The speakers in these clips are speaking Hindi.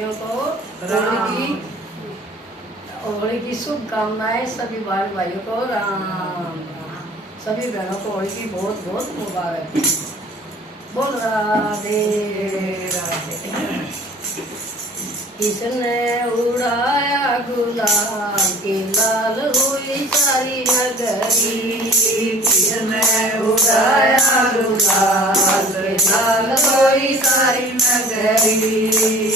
भाइयों को होली की शुभकामनाएं। सभी भाइयों को राम। सभी बहनों को होली की बहुत बहुत मुबारक। बोल राधे राधे। किसने उड़ाया गुलाल की लाल हुई सारी नगरी। किसने उड़ाया गुलाल की लाल हुई सारी नगरी।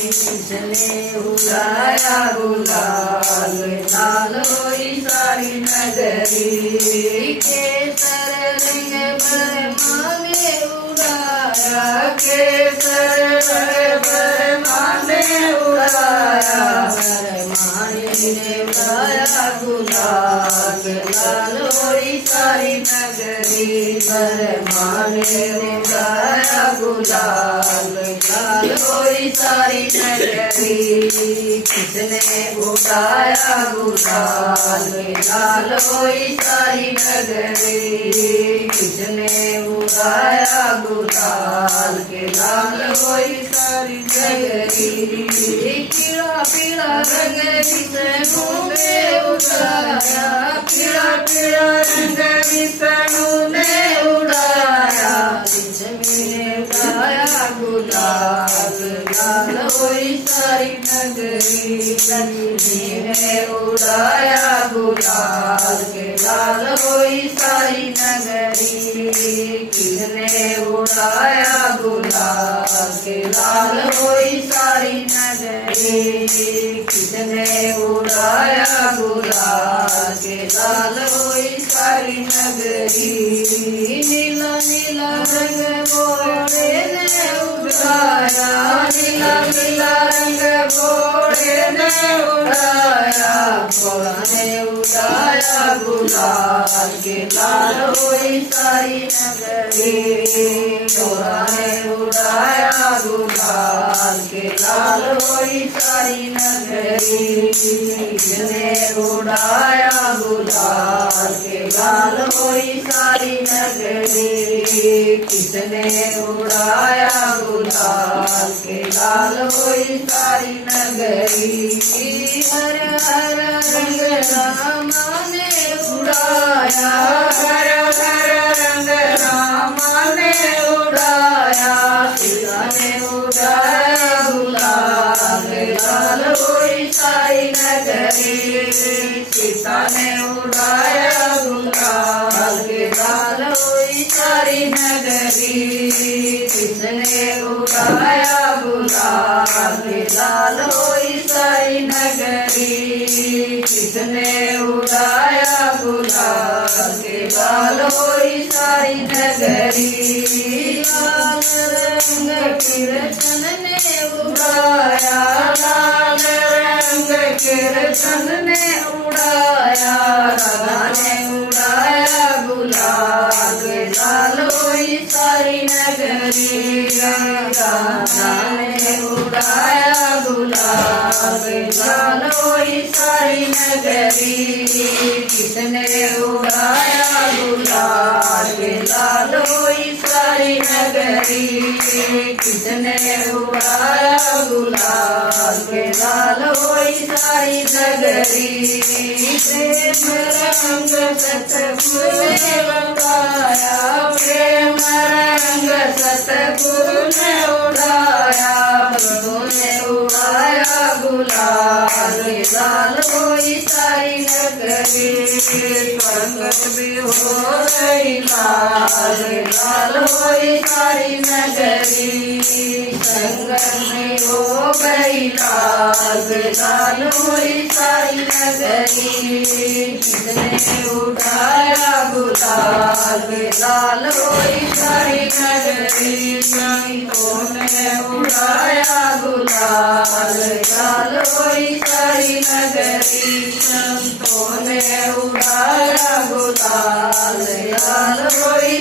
किसने उड़ाया गुलाल की लाल हुई सारी नगरी। केसर रंग बरमाने उड़ाया। केसर बरमाने उड़ाया। बरमाने ने उड़ाया गुलाल लाल हुई सारी नगरी। बरमाने ने उड़ाया गुलाल लाल हुई सारी नगरी। किसने उड़ाया गुलाल लाल हुई सारी नगरी। किसने उड़ाया गुलाल के लाल हुई सारी नगरी। पीला पीला रंग विष्णु ने उड़ाया। पीला पीला रंग विष्णु ने उड़ाया। लक्ष्मी ने उड़ाया गुलाल लाल हुई सारी नगरी। लक्ष्मी ने उड़ाया गुलाल के लाल हुई सारी नगरी। किसने उड़ाया गुलाल के लाल हुई सारी नगरी। किसने उड़ाया गुलाल के लाल हुई सारी नगरी। नीला नीला रंग घोड़े ने उड़ाया। नीला नीला रंग घोड़े ने उड़ाया। घोड़ा ने उड़ाया गुलाल के लाल हुई सारी नगरी। घोड़ा ने उड़ाया गुलाल के लाल हुई सारी नगरी। किसने उड़ाया गुलाल के लाल हुई सारी नगरी। किसने उड़ाया गुलाल के लाल हुई सारी नगरी। हर हर रंग रामा ने उड़ाया। हर हर रंग रामा ने उड़ाया। सीता ने उड़ाया गुलाल लाल हुई सारी नगरी। सीता ने उड़ाया गुलाल के लाल हुई सारी नगरी। किसने उड़ाया गुलाल के लाल हुई सारी नगरी। किसने उड़ाया गुलाल के लाल हुई सारी नगरी। लाल रंग कृष्ण ने उड़ाया। लाल रंग कृष्ण ने उड़ाया। राधा ने उड़ाया गुलाल लाल हुई सारी नगरी। राधा ने उड़ाया गुलाल लाल हुई सारी नगरी। किसने उड़ाया गुलाल लाल हुई सारी नगरी। किसने उड़ाया गुलाल के लाल हुई सारी नगरी। प्रेम रंग सतगुरु ने उड़ाया। प्रेम रंग सतगुरु ने उड़ाया। प्रभु ने उड़ाया गुलाल लाल हुई सारी नगरी। संगत भी हो गई लाल लाल हुई सारी नगरी। संगत भी हो गई लाल लाल हुई सारी नगरी। किसने उड़ाया गुलाल लाल हुई सारी नगरी। संतों ने उड़ाया गुलाल लाल हुई सारी नगरी। संतों ने उड़ाया गुलाल लाल हुई